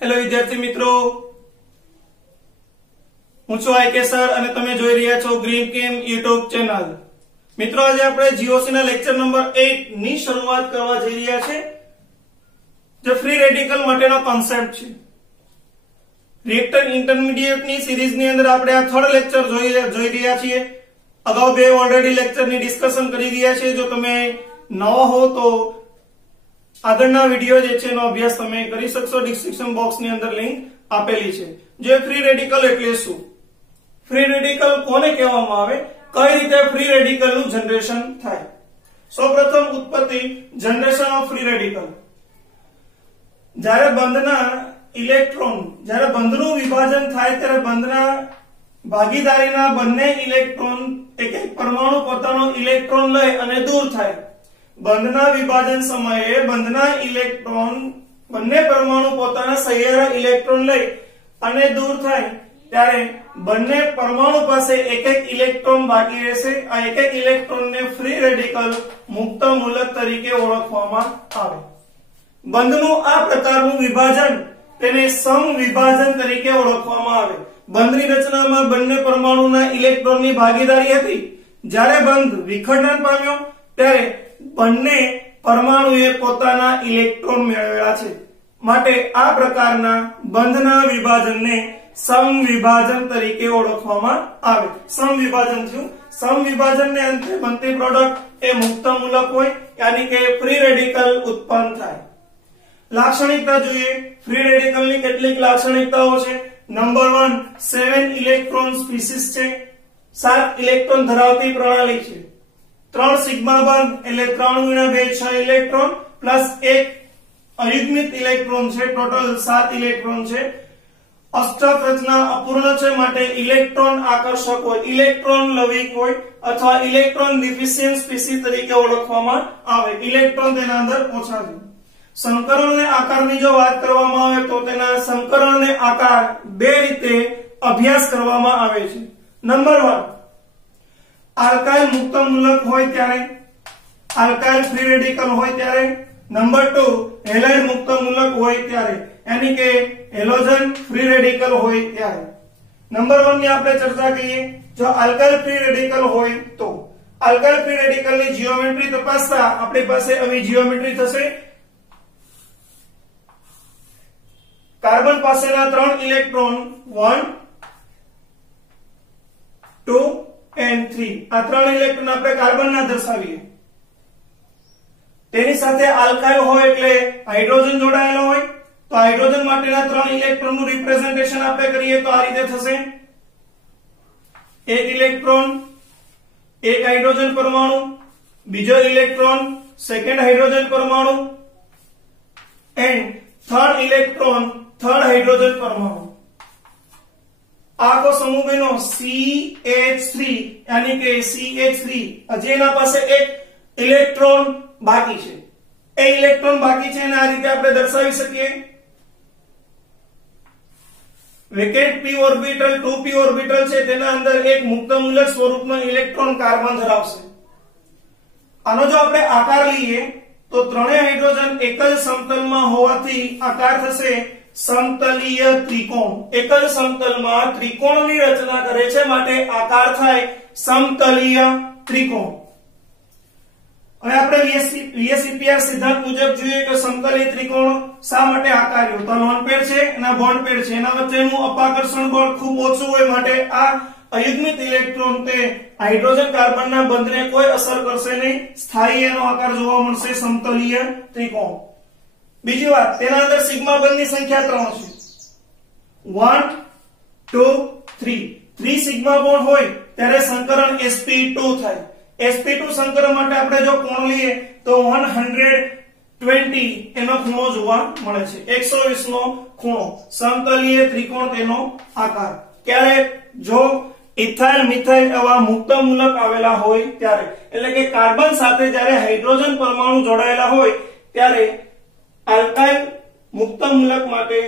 Hello વિદ્યાર્થી મિત્રો, હું છું આઈકે સર અને તમે જોઈ રહ્યા છો ગ્રીન કેમ યુટ્યુબ ચેનલ। મિત્રો, આજે આપણે જીઓસી ના લેક્ચર નંબર 8 ની શરૂઆત કરવા જઈ રહ્યા છે, જે ફ્રી રેડિકલ માટેનો કોન્સેપ્ટ છે। રિએક્ટર ઇન્ટરમીડિયેટ ની સિરીઝ ની અંદર આપણે આ થર્ડ લેક્ચર જોઈ રહ્યા છીએ। અગાઉ બે ઓલરેડી લેક્ચર ની ડિસ્કશન કરી રહ્યા છે। જો તમે નવા હો તો આગળના વિડિયો જે છે એનો અભ્યાસ તમે કરી શકશો। ડિસ્ક્રિપ્શન બોક્સ ની અંદર લિંક આપેલી છે। જે ફ્રી રેડિકલ એટલે શું, ફ્રી રેડિકલ કોને કહેવામાં આવે, કઈ રીતે ફ્રી રેડિકલ નું જનરેશન થાય। સૌપ્રથમ ઉત્પત્તિ, જનરેશન ઓફ ફ્રી રેડિકલ। જ્યારે બંધના ઇલેક્ટ્રોન, જ્યારે બંધનું વિભાજન થાય ત્યારે બંધના ભાગીદારીના બંને ઇલેક્ટ્રોન એક એક પરમાણુ પોતાનો ઇલેક્ટ્રોન લઈ અને દૂર થાય। બંધના વિભાજન સમયે બંધના ઇલેક્ટ્રોન બંને પરમાણુ પોતાના સહિયારા ઇલેક્ટ્રોન લઈ અને દૂર થાય ત્યારે બંને પરમાણુ પાસે એક એક ઇલેક્ટ્રોન બાકી રહેશે। આ એક એક ઇલેક્ટ્રોનને ફ્રી રેડિકલ મુક્ત મૂલક તરીકે ઓળખવામાં આવે। બંધનું આ પ્રકારનું વિભાજન તેને સમવિભાજન તરીકે ઓળખવામાં આવે। બંધની રચનામાં બંને પરમાણુના ઇલેક્ટ્રોનની ભાગીદારી હતી। જ્યારે બંધ વિખંડન પામ્યો ત્યારે બંને પરમાણુએ પોતાના ઇલેક્ટ્રોન મેળવ્યા છે, માટે આ પ્રકારના બંધના વિભાજનને સમવિભાજન તરીકે ઓળખવામાં આવે। સમવિભાજન થયું, સમવિભાજનને અંતે બનતી પ્રોડક્ટ એ મુક્ત મૂલક હોય, યાની કે ફ્રી રેડિકલ ઉત્પન્ન થાય। લાક્ષણિકતા જોઈએ, ફ્રી રેડિકલની કેટલીક લાક્ષણિકતાઓ છે। નંબર 1, 7 ઇલેક્ટ્રોન સ્પીસીસ છે, 7 ઇલેક્ટ્રોન ધરાવતી પ્રણાલી છે। 3 સિગ્મા બંધ એટલે 3 × 2 6 ઇલેક્ટ્રોન પ્લસ 1 અયુગ્મિત ઇલેક્ટ્રોન છે, ટોટલ 7 ઇલેક્ટ્રોન છે। અષ્ટક રચના અપૂર્ણ છે, માટે ઇલેક્ટ્રોન આકર્ષક હોય, ઇલેક્ટ્રોન લવિંગ હોય અથવા ઇલેક્ટ્રોન ડિફિશિયન્ટ સ્પીસીસ તરીકે ઓળખવામાં આવે। ઇલેક્ટ્રોન તેના અંદર ઓછા છે। સંકરણ અને આકારની જો વાત કરવામાં આવે તો તેના સંકરણ અને આકાર બે રીતે અભ્યાસ કરવામાં આવે છે। નંબર 1, આલ્કાઇલ મુક્ત મૂલક હોય ત્યારે, આલ્કાઇલ ફ્રી રેડિકલ હોય ત્યારે। નંબર 2, હેલાઇડ મુક્ત મૂલક હોય ત્યારે, यानी કે હેલોજન ફ્રી રેડિકલ હોય ત્યારે। નંબર 1 ની આપણે ચર્ચા કરીએ। જો આલ્કાઇલ ફ્રી રેડિકલ હોય તો આલ્કાઇલ ફ્રી રેડિકલ ની જીઓમેટ્રી તપાસતા આપણી પાસે આવી જીઓમેટ્રી થશે। કાર્બન પાસેના 3 ઇલેક્ટ્રોન 1 2 and 3, આ 3 ઇલેક્ટ્રોન આપણે કાર્બનના દર્શાવીએ। તેની સાથે આલ્કાઇલ હોય એટલે હાઇડ્રોજન જોડાયેલો હોય, તો હાઇડ્રોજન માટેના 3 ઇલેક્ટ્રોનનું રિપ્રેઝન્ટેશન આપણે કરીએ તો આ રીતે થશે। એક ઇલેક્ટ્રોન, એક હાઇડ્રોજન પરમાણુ, બીજો ઇલેક્ટ્રોન, સેકન્ડ હાઇડ્રોજન પરમાણુ and third electron, third hydrogen પરમાણુ। આખો સમૂહ બન્યો CH3, यानी કે CH3। હજી એના પાસે એક ઇલેક્ટ્રોન બાકી છે, એ ઇલેક્ટ્રોન બાકી છે અને આ રીતે આપણે દર્શાવી શકીએ। Vacant p orbital 2p orbital છે, તેના અંદર એક મુક્ત મૂલક સ્વરૂપનો ઇલેક્ટ્રોન કાર્બન ધરાવશે। આનો જો આપણે આકાર લઈએ તો ત્રણેય હાઇડ્રોજન એક જ સમતલમાં હોવાથી આકાર થશે સમતલીય ત્રિકોણ। એક જ સમતલમાં ત્રિકોણની રચના કરે છે, માટે આકાર થાય સમતલીય ત્રિકોણ। હવે આપણે VSEPR સિદ્ધાંત મુજબ જોઈએ કે સમતલીય ત્રિકોણ શા માટે આકાર્યો, તો લોન પેર છે, એના બોન્ડ પેર છે, એના વચ્ચેનું અપાકર્ષણ બળ ખૂબ ઓછું હોય, માટે આ અયુગ્મિત ઇલેક્ટ્રોન તે હાઇડ્રોજન કાર્બનના બંધને કોઈ અસર કરશે નહીં, સ્થાયી એનો આકાર જોવા મળશે સમતલીય ત્રિકોણ। બીજી વાત, તેના અંદર સિગ્મા બંધની સંખ્યા 3 છે, 1 2 3। 3 સિગ્મા બોન્ડ હોય ત્યારે સંકરણ sp2 થાય। sp2 સંકરણ માટે આપણે જો કોણ લઈએ તો 120 એનો ખૂણો જોવા મળે છે, 120 નો ખૂણો, સમતલીય ત્રિકોણ તેનો આકાર। ક્યારે? જો ઇથાઇલ મિથાઇલ એવા મુક્ત મૂલક આવેલા હોય ત્યારે, એટલે કે કાર્બન સાથે જ્યારે હાઇડ્રોજન પરમાણુ જોડાયેલા હોય ત્યારે આલ્કાઇલ મુક્ત મૂલક માટે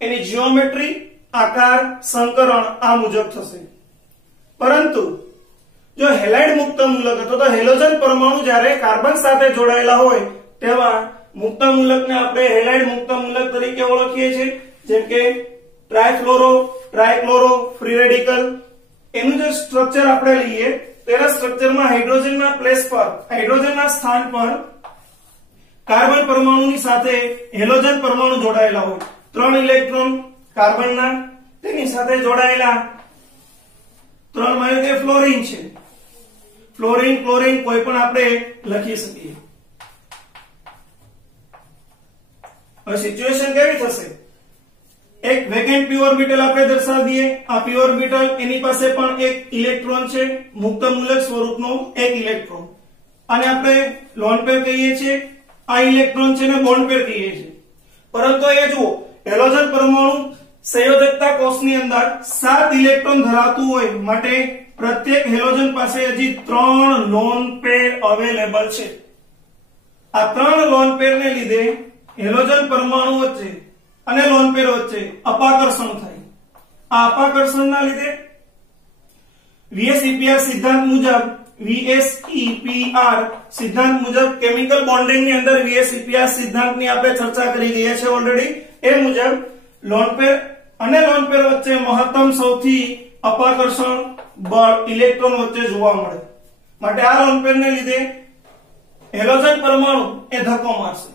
એની જીઓમેટ્રી, આકાર, સંકરણ આ મુજબ થશે। પરંતુ જો હેલાઇડ મુક્ત મૂલક અથવા તો હેલોજન પરમાણુ જ્યારે કાર્બન સાથે જોડાયેલા હોય તેવા મુક્ત મૂલકને આપણે હેલાઇડ મુક્ત મૂલક તરીકે ઓળખીએ છીએ। જેમ કે ટ્રાયફ્લોરો, ટ્રાયક્લોરો ફ્રી રેડિકલ, એનું જે સ્ટ્રક્ચર આપણે લઈએ તેના સ્ટ્રક્ચરમાં હાઇડ્રોજનના પ્લેસ પર, હાઇડ્રોજનના સ્થાન પર કાર્બન પરમાણુની સાથે હેલોજન પરમાણુ જોડાયેલા હોય. 3 ઇલેક્ટ્રોન કાર્બનના તેની સાથે જોડાયેલા 3 માની તે ફ્લોરીન છે. ફ્લોરીન, ક્લોરીન કોઈ પણ આપણે લખી શકીએ. હવે સિચ્યુએશન કેવી થશે? એક વેકેન્ટ p ઓર્બિટલ આપણે દર્શાવીએ. આ p ઓર્બિટલ એની પાસે પણ એક ઇલેક્ટ્રોન છે, મુક્ત મૂલક સ્વરૂપનો એક ઇલેક્ટ્રોન, અને આપણે લોન પેર કહીએ છીએ. આ ઇલેક્ટ્રોન છે ને બોન્ડ પેર કહીએ છીએ. પરંતુ એ જુઓ, હેલોજન પરમાણુ સંયોજકતા કોષની અંદર 7 ઇલેક્ટ્રોન ધરાવતું હોય માટે પ્રત્યેક હેલોજન પાસે હજી 3 લોન પેર અવેલેબલ છે. આ 3 લોન પેરને લીધે હેલોજન પરમાણુ વચ્ચે અને લોન પેર વચ્ચે અપાકર્ષણ થાય. આ અપાકર્ષણના લીધે VSEPR સિદ્ધાંત મુજબ, VSEPR સિદ્ધાંત મુજબ કેમિકલ બોન્ડિંગ ની અંદર VSEPR સિદ્ધાંતની આપણે ચર્ચા કરી ગયા છે ઓલરેડી. એ મુજબ લોન પેર અને લોન પેર વચ્ચે મહત્તમ સૌથી અપાકર્ષણ બળ ઇલેક્ટ્રોન વચ્ચે જોવા મળે. માટે આ લોન પેરને લીધે હેલોજન પરમાણુ એ ધક્કો મારશે.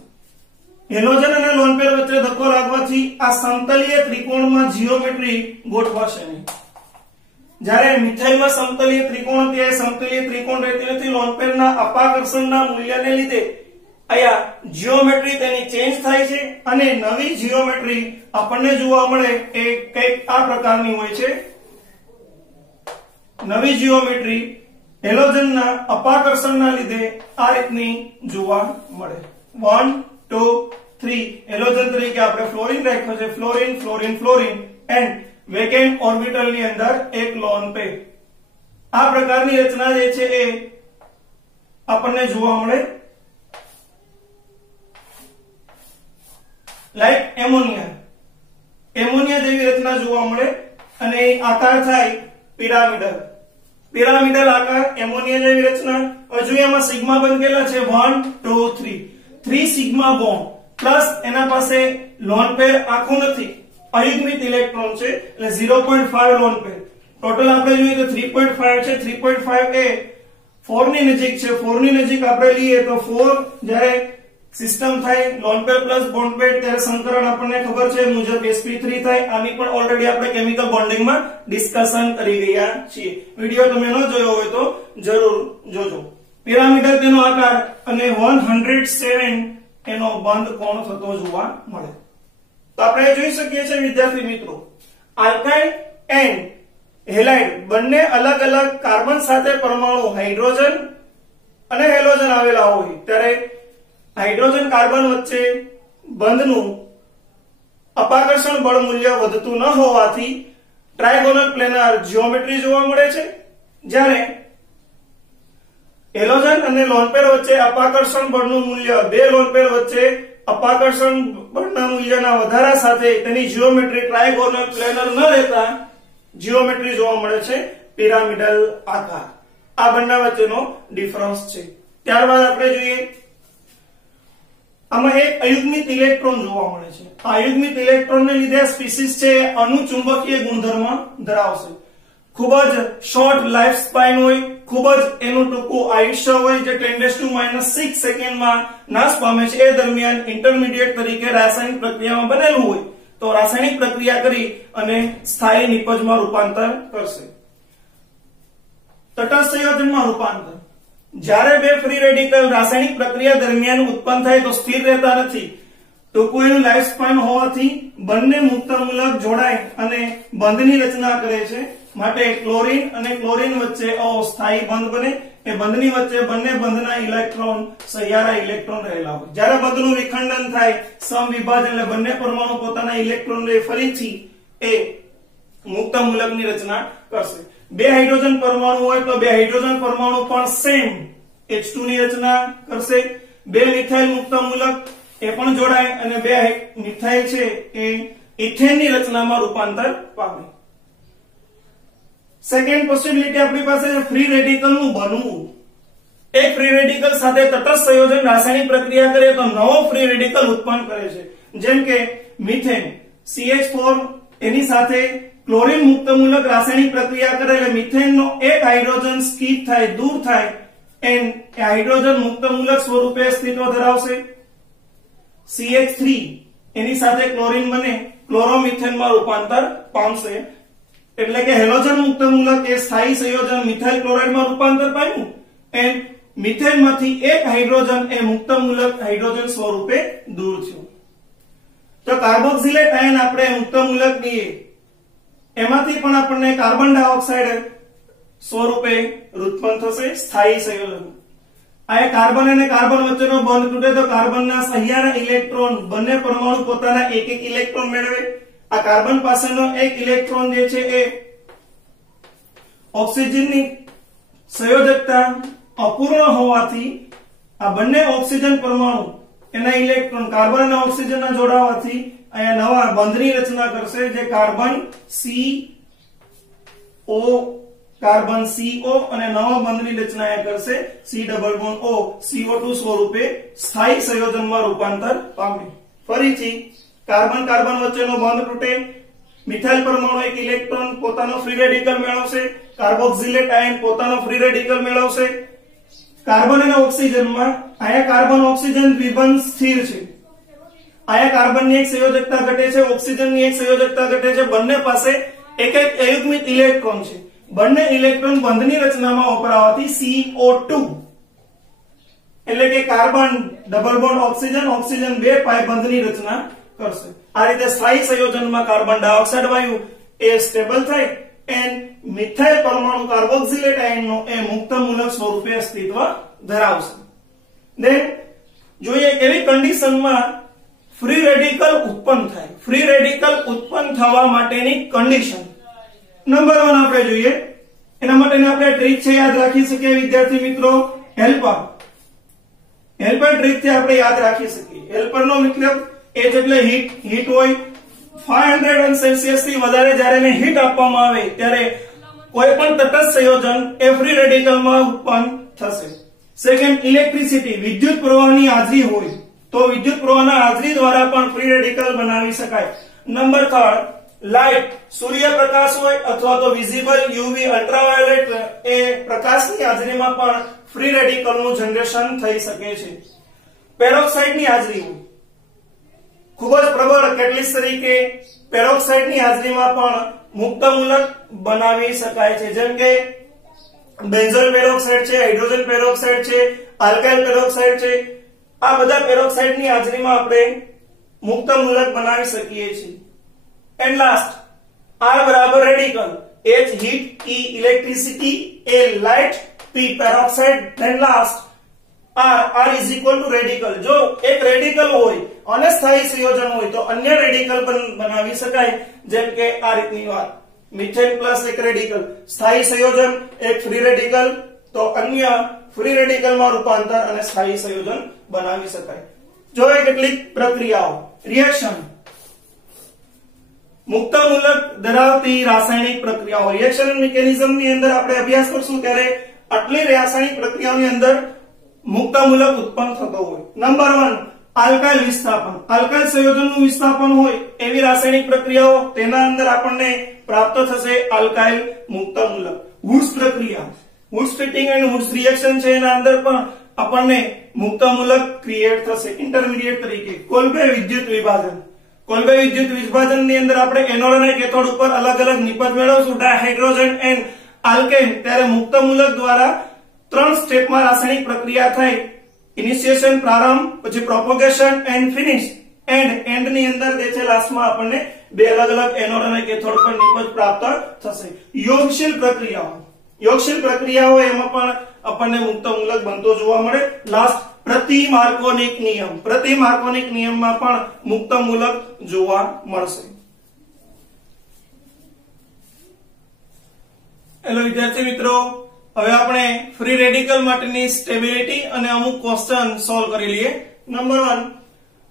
હેલોજન અને લોન પેર વચ્ચે ધક્કો લાગવાથી આ સમતલીય ત્રિકોણમાં જીઓમેટ્રી ગોઠવાશે નહીં. જ્યારે મિથાઇલમાં સમતલીય ત્રિકોણ હતી, સમતલીય ત્રિકોણ રહેતી નથી. લોન પેરના અપાકર્ષણના મૂલ્યને લીધે અહીંયા જીઓમેટ્રી તેની ચેન્જ થાય છે અને નવી જીઓમેટ્રી આપણને જોવા મળે એ કંઈક આ પ્રકારની હોય છે. નવી જીઓમેટ્રી હેલોજનના અપાકર્ષણના લીધે આ રીતની જોવા મળે. 1 2 3 હેલોજન તરીકે આપણે ફ્લોરીન રાખ્યો છે. Fluorine, fluorine, fluorine and vacant orbital ની અંદર એક લોન પેર. આ પ્રકારની રચના જે છે એ આપણને જોવા મળે. લાઈક એમોનિયા, એમોનિયા જેવી રચના જોવા મળે અને આકાર થાય પિરામિડલ. પિરામિડલ આકાર, એમોનિયા જેવી રચના. હજુ એમાં સિગ્મા બંધ કેટલા છે? 1 2 3. 3 સિગ્મા બોન્ડ પ્લસ એના પાસે લોન પેર આખું નથી, અયુગ્મિત ઇલેક્ટ્રોન છે એટલે 0.5 લોન પેર. ટોટલ આપણે જોઈએ તો 3.5 છે. 3.5 એ 4 ની નજીક છે. 4 ની નજીક આપણે લઈએ તો 4 જ્યારે સિસ્ટમ થાય લોન પેર પ્લસ બોન્ડ પેર ત્યારે સંકરણ આપણને ખબર છે મુજબ sp3 થાય. આની પણ ઓલરેડી આપણે કેમિકલ બોન્ડિંગમાં ડિસ્કશન કરી ગયા છીએ. વિડિયો તમે ન જોયો હોય તો જરૂર જોજો. પિરામિડલ તેનો આકાર અને 107 એનો બંધ કોણ થતો જોવા મળે. તો આપણે જોઈ શકીએ છીએ વિદ્યાર્થી મિત્રો, આલ્કાઇલ એન્ડ હેલાઇડ બંને અલગ અલગ કાર્બન સાથે પરમાણુ હાઇડ્રોજન અને હેલોજન આવેલા હોય ત્યારે હાઇડ્રોજન કાર્બન વચ્ચે બંધનું અપાકર્ષણ બળ મૂલ્ય વધતું ન હોવાથી ટ્રાયગોનલ પ્લેનર જીઓમેટ્રી જોવા મળે છે. જ્યારે હેલોજન અને લોન પેર વચ્ચે અપાકર્ષણ બળનું મૂલ્ય, બે લોન પેર વચ્ચે અપાકર્ષણ બળના મૂલ્યના વધારા સાથે તેની જીઓમેટ્રી ટ્રાયગોનલ પ્લેનર ન રહેતા જીઓમેટ્રી જોવા મળે છે પિરામિડલ આકાર. આ બંને વચ્ચેનો ડિફરન્સ છે. ત્યારબાદ આપણે જોઈએ, આમાં એક અયુગ્મિત ઇલેક્ટ્રોન જોવા મળે છે. આ અયુગ્મિત ઇલેક્ટ્રોનને લીધે સ્પીસીસ છે અનુચુંબકીય ગુણધર્મ ધરાવશે. ખૂબ જ શોર્ટ લાઈફ સ્પાન હોય, ખૂબ જ એનું ટૂંકું આયુષ્ય હોય જે 10⁻⁶ સેકન્ડમાં નાશ પામે છે. એ દરમિયાન ઇન્ટરમીડિયેટ તરીકે રાસાયણિક પ્રક્રિયામાં બનેલું હોય તો રાસાયણિક પ્રક્રિયા કરી અને સ્થાયી નિપજમાં રૂપાંતર કરશે. તટસ્થ સંયોજનમાં રૂપાંતર, જ્યારે બે ફ્રી રેડિકલ રાસાયણિક પ્રક્રિયા દરમિયાન ઉત્પન્ન થાય તો સ્થિર રહેતા નથી. ટૂંકું એનું લાઈફ સ્પાન હોવાથી બંને મુક્તમૂલક જોડાય અને બંધની રચના કરે છે. માટે ક્લોરીન અને ક્લોરીન વચ્ચે અસ્થાયી બંધ બને. એ બંધની વચ્ચે બંને બંધના ઇલેક્ટ્રોન સહિયારા ઇલેક્ટ્રોન રહેલા હોય. જ્યારે બંધનું વિખંડન થાય, સમવિભાજન એટલે બંને પરમાણુ પોતાના ઇલેક્ટ્રોન લઈ ફરીથી એ મુક્તમૂલકની રચના કરશે. બે હાઇડ્રોજન પરમાણુ હોય તો બે હાઇડ્રોજન પરમાણુ પણ સેમ H2 ની રચના કરશે. બે મિથાઇલ મુક્તમૂલક એ પણ જોડાય અને બે મિથાઇલ છે એ ઇથેન ની રચનામાં રૂપાંતર પામે. સેકન્ડ પોસિબિલિટી આપણી પાસે ફ્રી રેડિકલ નું બનવું. એક ફ્રી રેડિકલ સાથે તટસ્થ સંયોજન રાસાયણિક પ્રક્રિયા કરે તો નવો ફ્રી રેડિકલ ઉત્પન્ન કરે છે. જેમ કે મિથેન, CH4 એની સાથે ક્લોરીન મુક્ત મૂલક રાસાયણિક પ્રક્રિયા કરે એટલે મિથેનનો એક હાઇડ્રોજન સ્કીપ થાય, દૂર થાય, એન્ડ એ હાઇડ્રોજન મુક્ત મૂલક સ્વરૂપે અસ્તિત્વ ધરાવશે. CH3 એની સાથે ક્લોરીન બને ક્લોરોમિથેનમાં રૂપાંતર પામશે, એટલે કે હેલોજન મુક્ત મૂલક એ સ્થાયી સંયોજન મિથાઇલ ક્લોરાઇડમાં રૂપાંતર પામ્યું એન્ડ મિથેનમાંથી એક હાઇડ્રોજન એ મુક્ત મૂલક હાઇડ્રોજન સ્વરૂપે દૂર થયું. તો કાર્બોક્સિલેટ આયન આપણે મુક્ત મૂલક લઈએ એમાંથી પણ આપણને કાર્બન ડાયોક્સાઇડ સ્વરૂપે ઉત્પન્ન થશે સ્થાયી સંયોજન. આ કાર્બન અને કાર્બન વચ્ચેનો બંધ તૂટે તો કાર્બનના સહિયારા ઇલેક્ટ્રોન બંને પરમાણુ પોતાના એક એક ઇલેક્ટ્રોન મેળવે. આ કાર્બન પાસેનો એક ઇલેક્ટ્રોન જે છે એ ઓક્સિજનની સંયોજકતા અપૂર્ણ હોવાથી આ બંને ઓક્સિજન પરમાણુ એના ઇલેક્ટ્રોન કાર્બન અને ઓક્સિજનના જોડાવાથી અહીંયા નવા બંધની રચના કરશે જે કાર્બન CO કાર્બન CO અને નવા બંધની રચના એ કરશે C double bond O CO2 સ્વરૂપે સ્થાયી સંયોજનમાં રૂપાંતર પામે. ફરીથી કાર્બન કાર્બન વચ્ચેનો બંધ તૂટે, મિથાઇલ પરમાણુ એક ઇલેક્ટ્રોન પોતાનો ફ્રી રેડિકલ મેળવશે, કાર્બોક્સિલેટ આયન પોતાનો ફ્રી રેડિકલ મેળવશે. કાર્બન અને ઓક્સિજનમાં આયા કાર્બન ઓક્સિજન દ્વિબંધ સ્થિર છે. આયા કાર્બનની એક સંયોજકતા ઘટે છે, ઓક્સિજનની એક સંયોજકતા ઘટે છે. બંને પાસે એક એક અયુગ્મિત ઇલેક્ટ્રોન છે. બંને ઇલેક્ટ્રોન બંધની રચનામાં વપરાવાથી CO2 એટલે કે carbon double bond oxygen oxygen બે પાય બંધની રચના કરશે. આ રીતે સ્થાયી સંયોજનમાં કાર્બન ડાયોક્સાઇડ વાયુ એ સ્ટેબલ થાય એન્ડ મિથાઇલ પરમાણુ કાર્બોક્સિલેટ આયનનો એ મુક્ત મૂલક સ્વરૂપે અસ્તિત્વ ધરાવશે. દેન જોઈએ કેવી કન્ડિશનમાં ફ્રી રેડિકલ ઉત્પન્ન થાય. ફ્રી રેડિકલ ઉત્પન્ન થવા માટેની કન્ડિશન નંબર 1 આપણે જોઈએ. એના માટેની આપણે ટ્રીક છે યાદ રાખી શકીએ વિદ્યાર્થી મિત્રો, હેલ્પર. હેલ્પર ટ્રીક થી આપણે યાદ રાખી શકીએ. હેલ્પર નો મતલબ એ એટલે હીટ હોય 500 સેલ્સિયસ થી વધારે જ્યારે એને હીટ આપવામાં આવે ત્યારે કોઈ પણ તટસ્થ સંયોજન એ ફ્રી રેડિકલમાં ઉત્પન્ન થશે. સેકન્ડ, ઇલેક્ટ્રિસિટી વિદ્યુત પ્રવાહની હાજરી હોય તો વિદ્યુત પ્રવાહના હાજરી દ્વારા પણ ફ્રી રેડિકલ બનાવી શકાય. નંબર 3, લાઇટ સૂર્યપ્રકાશ હોય અથવા તો વિઝિબલ યુવી અલ્ટ્રાવાયોલેટ એ પ્રકાશની હાજરીમાં પણ ફ્રી રેડિકલનું જનરેશન થઈ શકે છે. પેરોક્સાઇડની હાજરી હોય ખૂબ જ પ્રબળ કેટલિસ્ટ તરીકે પેરોક્સાઇડની હાજરીમાં પણ મુક્ત મૂલક બનાવી શકાય છે. જેમ કે બેન્ઝોઇલ પેરોક્સાઇડ છે, હાઇડ્રોજન પેરોક્સાઇડ છે, આલ્કાઇલ પેરોક્સાઇડ છે. આ બધા પેરોક્સાઇડની હાજરીમાં આપણે મુક્ત મૂલક બનાવી શકીએ છીએ. એન્ડ લાસ્ટ, R બરાબર radical, H heat, E electricity, A light, P peroxide. And last R is equal to radical. જો એક રેડિકલ હોય અને સ્થાયી સંયોજન હોય તો અન્ય રેડિકલ બનાવી શકાય. જેમ કે આ રીતની વાત, મિથેન પ્લસ એક રેડિકલ, સ્થાયી સંયોજન એક ફ્રી રેડિકલ, તો અન્ય ફ્રી રેડિકલમાં રૂપાંતર અને સ્થાયી સંયોજન બનાવી શકાય. જો કેટલીક પ્રક્રિયાઓ રિએક્શન મુક્ત મૂલક ધરાવતી રાસાયણિક પ્રક્રિયાઓ રિએક્શન મિકેનિઝમ ની અંદર આપણે અભ્યાસ કરશું ત્યારે આટલી રાસાયણિક પ્રક્રિયાઓની અંદર મુક્ત મૂલક ઉત્પન્ન થતો હોય. નંબર 1, આલ્કાઇલ વિસ્થાપન. આલ્કાઇલ સંયોજનનું વિસ્થાપન હોય એવી રાસાયણિક પ્રક્રિયાઓ તેના અંદર આપણને પ્રાપ્ત થશે આલ્કાઇલ મુક્ત મૂલક. વુડ્સ પ્રક્રિયા, woods fitting and woods reaction છે, એના અંદર પણ આપણને મુક્ત મૂલક ક્રિએટ થશે ઇન્ટરમીડિયેટ તરીકે. કોલ્બે વિદ્યુત વિભાજન. કોલ્બે વિદ્યુત વિભાજનની અંદર આપણે એનોડ અને કેથોડ ઉપર અલગ અલગ નિપજ મેળવશું, ડાયહાઇડ્રોજન એન્ડ આલ્કેન. ત્યારે મુક્ત મૂલક દ્વારા 3 સ્ટેપમાં રાસાયણિક પ્રક્રિયા થાય. ઇનિશિએશન પ્રારંભ, પછી પ્રોપોગેશન એન્ડ ફિનિશ, એન્ડ ની અંદર જે છે લાસ્ટમાં આપણને બે અલગ અલગ એનોડ અને કેથોડ પર નિપજ પ્રાપ્ત થશે. યોગશીલ પ્રક્રિયાઓ. યોગશીલ પ્રક્રિયાઓ એમાં પણ આપણને મુક્ત મૂલક બનતો જોવા મળે. લાસ્ટ, પ્રતિમાર્કોનિક નિયમ. પ્રતિમાર્કોનિક નિયમમાં પણ મુક્ત મૂલક જોવા મળશે. હેલો વિદ્યાર્થી મિત્રો, હવે આપણે ફ્રી રેડિકલ માટેની સ્ટેબિલિટી અને અમુક ક્વેશ્ચન સોલ્વ કરી લઈએ. નંબર 1,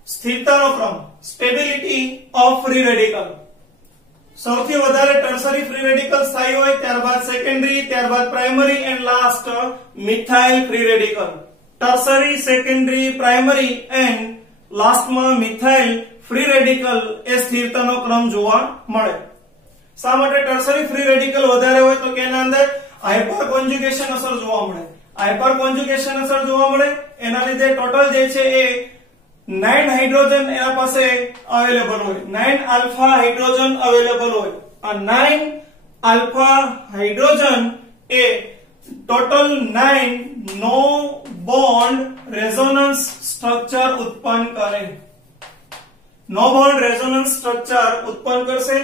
સ્થિરતાનો ક્રમ, સ્ટેબિલિટી ઓફ ફ્રી રેડિકલ. સૌથી વધારે ટર્સરી ફ્રી રેડિકલ સ્થાયી હોય, ત્યારબાદ સેકન્ડરી, ત્યારબાદ primary and last methyl free radical. Tertiary, secondary, primary and લાસ્ટમાં મિથાઇલ ફ્રી રેડિકલ એ સ્થિરતાનો ક્રમ જોવા મળે. શા માટે ટર્સરી ફ્રી રેડિકલ વધારે હોય તો કે એના અંદર હાઇપર કોન્જ્યુગેશન અસર જોવા મળે. હાઇપર કોન્જ્યુગેશન અસર જોવા મળે એના લીધે ટોટલ જે છે એ 9 હાઇડ્રોજન એના પાસે અવેલેબલ હોય, 9 આલ્ફા હાઇડ્રોજન અવેલેબલ હોય. આ 9 આલ્ફા હાઇડ્રોજન એ ટોટલ 9 નો બોન્ડ રેઝોનન્સ સ્ટ્રક્ચર ઉત્પન્ન કરે. નો બોન્ડ રેઝોનન્સ સ્ટ્રક્ચર ઉત્પન્ન કરશે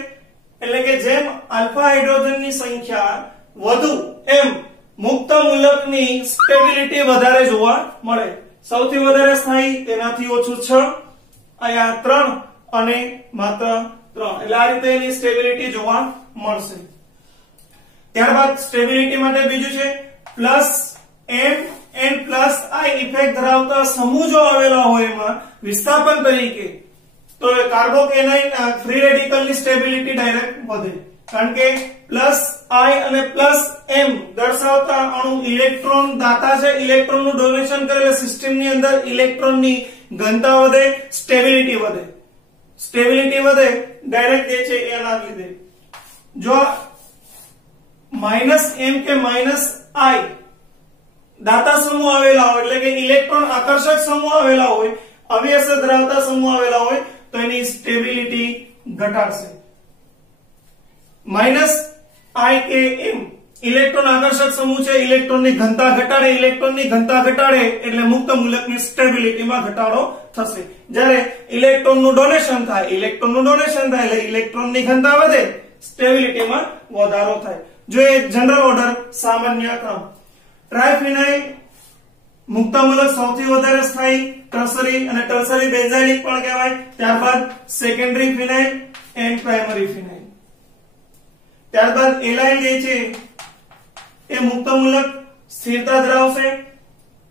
એટલે કે જેમ આલ્ફા હાઇડ્રોજનની સંખ્યા વધુ એમ મુક્ત મૂલકની સ્ટેબિલિટી વધારે જોવા મળે. સૌથી વધારે સ્થાયી તેનાથી ઓછું 6, અહીંયા 3 અને માત્ર 3, એટલે આ રીતે એની સ્ટેબિલિટી જોવા મળશે. ત્યારબાદ સ્ટેબિલિટી માટે બીજું છે plus m and plus i effect ધરાવતા સમૂહ જો આવેલા હોય એમાં વિસ્થાપન તરીકે તો કાર્બોકેનાઇન ફ્રી રેડિકલ ની સ્ટેબિલિટી ડાયરેક્ટ વધે, કારણ કે પ્લસ i અને પ્લસ m દર્શાવતા અણુ ઇલેક્ટ્રોન દાતા છે. ઇલેક્ટ્રોન નું ડોનેશન કરેલા સિસ્ટમ ની અંદર ઇલેક્ટ્રોન ની ઘનતા વધે, સ્ટેબિલિટી વધે. સ્ટેબિલિટી વધે ડાયરેક્ટ જે છે એના લીધે. જો -m કે -i દાતા સમૂહ આવેલા હોય એટલે કે ઇલેક્ટ્રોન આકર્ષક સમૂહ આવેલા હોય, અવ્યસ્ત ધરાવતા સમૂહ આવેલા હોય તો એની સ્ટેબિલિટી ઘટાડશે. -i કે m ઇલેક્ટ્રોન આકર્ષક સમૂહ છે, ઇલેક્ટ્રોનની ઘનતા ઘટાડે. ઇલેક્ટ્રોનની ઘનતા ઘટાડે એટલે મુક્ત મૂલકની સ્ટેબિલિટીમાં ઘટાડો થશે. જ્યારે ઇલેક્ટ્રોનનું ડોનેશન થાય, એટલે ઇલેક્ટ્રોનની ઘનતા વધે, સ્ટેબિલિટીમાં વધારો થાય. જો એ જનરલ ઓર્ડર સામાન્ય ક્રમ. ટ્રાયફિનાઇલ મુક્ત મૂલક સૌથી વધારે સ્થાયી, ટર્સરી અને ટર્સરી બેન્ઝાઇલિક પણ કહેવાય. ત્યારબાદ સેકન્ડરી ફિનાઇલ એન્ડ પ્રાઇમરી ફિનાઇલ. ત્યારબાદ એલાઇલ જે છે એ મુક્ત મૂલક સ્થિરતા ધરાવશે.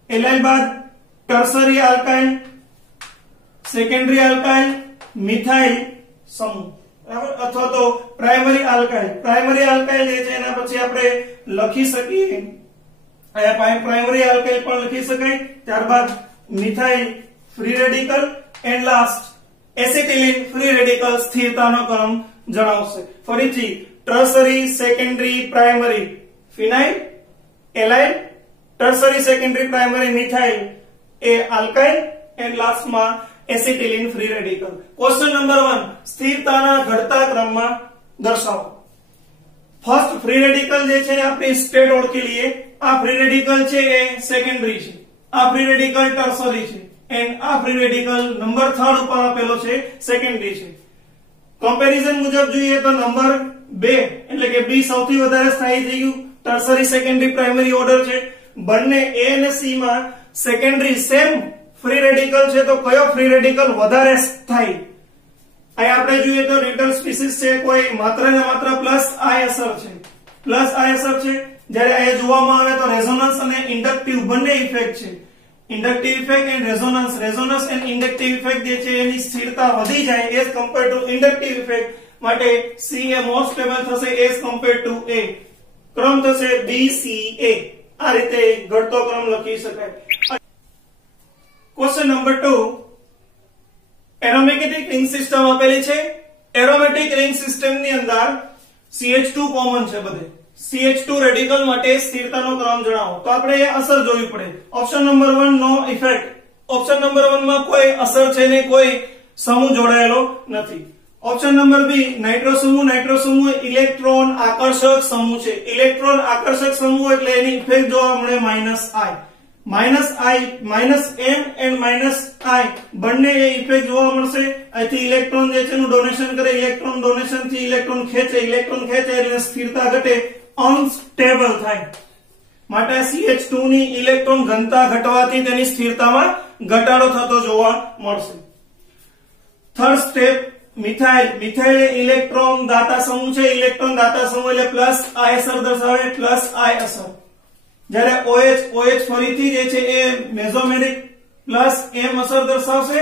એલાઇલ બાદ tertiary alkyl, secondary alkyl, methyl સમૂહ, બરાબર, અથવા તો પ્રાઇમરી આલ્કાઇલ. પ્રાઇમરી આલ્કાઇલ જે છે એના પછી આપણે લખી શકીએ, અહીંયા પ્રાઇમરી આલ્કાઇલ પણ લખી શકાય. ત્યારબાદ methyl free radical and last acetylene free radical સ્થિરતાનો ક્રમ જણાવશે. ફરીથી tertiary, secondary, primary phenyl, allyl, tertiary, secondary, primary methyl એ આલ્કાઇલ એન્ડ લાસ્ટમાં acetylene free radical. Question number 1 સ્થિરતાના ઘટતા ક્રમમાં દર્શાવો. ફર્સ્ટ ફ્રી રેડિકલ જે છે આપણે સ્ટેટ ઓળખી લઈએ. આ ફ્રી રેડિકલ છે એ સેકન્ડરી છે, આ ફ્રી રેડિકલ ટર્સરી છે એન્ડ આ ફ્રી રેડિકલ નંબર 3 ઉપર આપેલો છે સેકન્ડરી છે. કમ્પેરિઝન મુજબ જોઈએ તો નંબર 2 એટલે કે B સૌથી વધારે સ્થાયી થઈ ગયું. ટર્સરી, સેકન્ડરી, પ્રાઇમરી ઓર્ડર છે. બંને A અને C માં સેકન્ડરી સેમ ફ્રી રેડિકલ છે તો કયો ફ્રી રેડિકલ વધારે સ્થાયી? અહીં આપણે જોઈએ તો રિટલ સ્પીસીસ છે, કોઈ માત્ર ને માત્ર પ્લસ i અસર છે, પ્લસ i અસર છે. જ્યારે અહીંયા જોવામાં આવે તો રેઝોનન્સ અને ઇન્ડક્ટિવ બંને ઇફેક્ટ છે. Inductive effect and resonance, resonance and inductive effect જે છે એની સ્થિરતા વધી જાય as compare to inductive effect. માટે C એ મોર સ્ટેબલ થશે એઝ કમ્પેર ટુ A. ક્રમ થશે B C A. આ રીતે ઘટતો ક્રમ લખી શકાય. Question number 2 aromatic ring system આપેલી છે. એરોમેટિક રિંગ સિસ્ટમ ની અંદર CH2 કોમન છે બધે. CH2 રેડિકલ માટે સ્થિરતાનો ક્રમ જણાવો. તો આપણે એ અસર જોવી પડે. ઓપ્શન નંબર 1 નો ઇફેક્ટ. ઓપ્શન નંબર 1 માં કોઈ અસર છે ને કોઈ સમૂહ જોડાયેલો નથી. ઓપ્શન નંબર B નાઇટ્રો સમૂહ ઇલેક્ટ્રોન આકર્ષક સમૂહ છે. ઇલેક્ટ્રોન આકર્ષક સમૂહ એટલે એની ઇફેક્ટ જોવા મળે -i. -m and -i બંને એ ઇફેક્ટ જોવા મળશે. અહીંથી ઇલેક્ટ્રોન જે છે એનું ડોનેશન કરે, ઇલેક્ટ્રોન ડોનેશન થી ઇલેક્ટ્રોન ખેંચે એટલે સ્થિરતા ઘટે, અનસ્ટેબલ થાય. માટે CH2 ની ઇલેક્ટ્રોન ઘનતા ઘટવાથી તેની સ્થિરતામાં ઘટાડો થતો જોવા મળશે. Third step methyl. મિથાઇલ એ ઇલેક્ટ્રોન દાતા સમૂહ છે. ઇલેક્ટ્રોન દાતા સમૂહ એટલે પ્લસ i અસર દર્શાવે, પ્લસ i અસર. જ્યારે OH ફરીથી જે છે એ મેસોમેરિક પ્લસ m અસર દર્શાવશે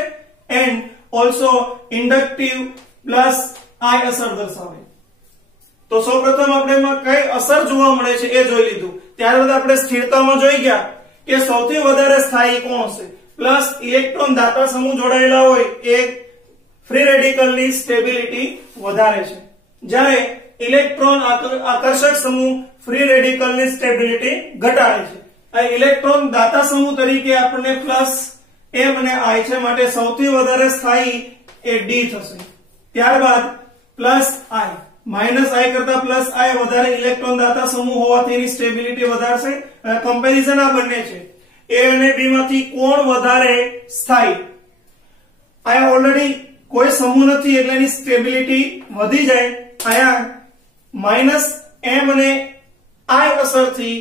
and also inductive plus i અસર દર્શાવે. તો સૌપ્રથમ આપણે એમાં કઈ અસર જોવા મળે છે એ જોઈ લીધું. ત્યારબાદ આપણે સ્થિરતામાં જોઈ ગયા કે સૌથી વધારે સ્થાયી કોણ હશે. પ્લસ ઇલેક્ટ્રોન દાતા સમૂહ જોડાયેલા હોય એ ફ્રી રેડિકલ ની સ્ટેબિલિટી વધારે છે, જ્યારે ઇલેક્ટ્રોન આકર્ષક સમૂહ ફ્રી રેડિકલ ની સ્ટેબિલિટી ઘટાડે છે. આ ઇલેક્ટ્રોન દાતા સમૂહ તરીકે આપણને પ્લસ m અને i છે, માટે સૌથી વધારે સ્થાયી એ d થશે. ત્યારબાદ પ્લસ i, માઇનસ i કરતા પ્લસ i વધારે ઇલેક્ટ્રોન દાતા સમૂહ હોવાથી એની સ્ટેબિલિટી વધારશે. કમ્પેરિઝન આ બંને છે, a અને b માંથી કોણ વધારે સ્થાયી. આયા ઓલરેડી કોઈ સમૂહ નથી એટલે એની સ્ટેબિલિટી વધી જાય. આયા માઇનસ m અને i અસરથી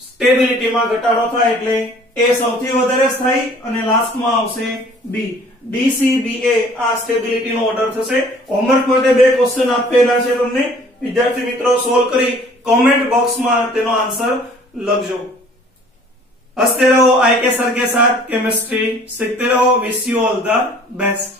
સ્ટેબિલિટીમાં ઘટાડો થાય એટલે a સૌથી વધારે સ્થાયી અને લાસ્ટમાં આવશે b. DCBA આ સ્ટેબિલિટી નો ઓર્ડર થશે. હોમવર્ક માટે બે ક્વેશ્ચન આપેલા છે તમને, વિદ્યાર્થી મિત્રો સોલ્વ કરી કોમેન્ટ બોક્સમાં તેનો આન્સર લખજો. हंसते रहो आई के सर के साथ केमिस्ट्री सीखते रहो. Wish you all the best.